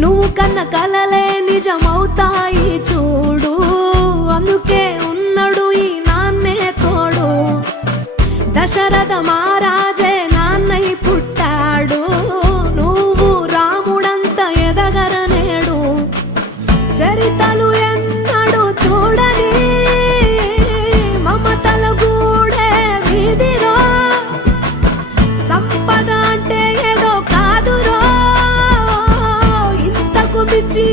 నువ్వు కన్న కలలే నిజమవుతాయి చూడు, అందుకే ఉన్నాడు ఈ నాన్నే తోడు. దశరథ మహారాజే నాన్నై పుట్టాడు, నువ్వు రాముడంత ఎదగరనేడు. చరితలు ఎన్నడు చూడని మమతల గూడే వీధిరో, సంపద అంటే ఏదో కాదురో, ఇంతకు మించి